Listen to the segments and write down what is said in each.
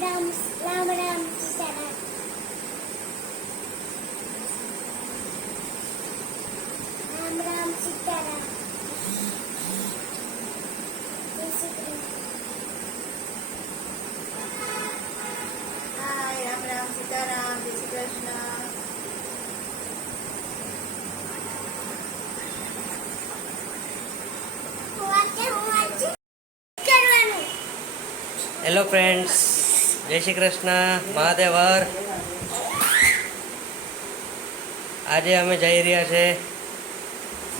રામ રામ રામ સીતારામ. રામ રામ સીતારામ. જય શ્રી કૃષ્ણ. હાય, રામ રામ સીતારામ, જય Shri Krishna. Hello friends, જય શ્રી કૃષ્ણ, મહાદેવ હર. આજે અમે જઈ રહ્યા છે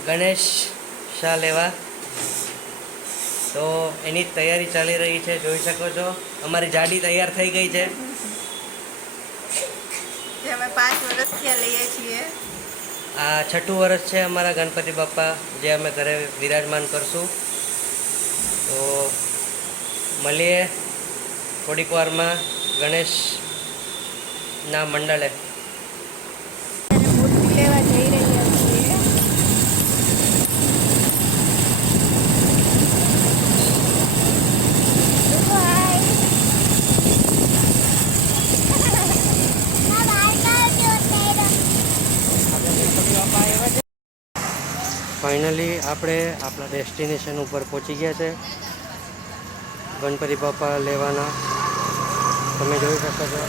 ગણેશ શાહ લેવા, તો એની જ તૈયારી ચાલી રહી છે. જોઈ શકો છો અમારી ગાડી તૈયાર થઈ ગઈ છે. જે અમે 5 વર્ષથી લઈએ છીએ. આ 6ઠું વર્ષ છે અમારા ગણપતિ બાપ્પા, જે અમે ઘરે વિરાજમાન કરશું. તો મળીએ થોડીક વારમાં ગણેશના મંડળે. મૂર્તિ લેવા જઈ રહ્યા છીએ. ફાઇનલી આપણે આપણા ડેસ્ટિનેશન ઉપર પહોંચી ગયા છે, ગણપતિ બાપા લેવાના. તમે જોઈ શકો છો.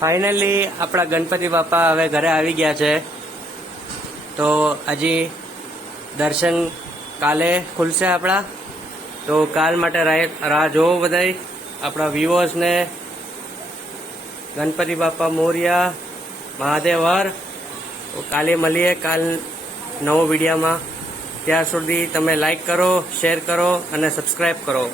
ફાઇનલી આપણા ગણપતિ બાપા હવે ઘરે આવી ગયા છે. તો હજી દર્શન કાલે ખુલશે આપણા, તો કાલ માટે રાહ જોવો બધાય આપણા વ્યુઅર્સને. ગણપતિ બાપા મોરિયા, મહાદેવ હર. તો કાલે મળીએ કાલ નવો વિડીયોમાં. ત્યાં સુધી તમે લાઈક કરો, શેર કરો અને સબસ્ક્રાઈબ કરો.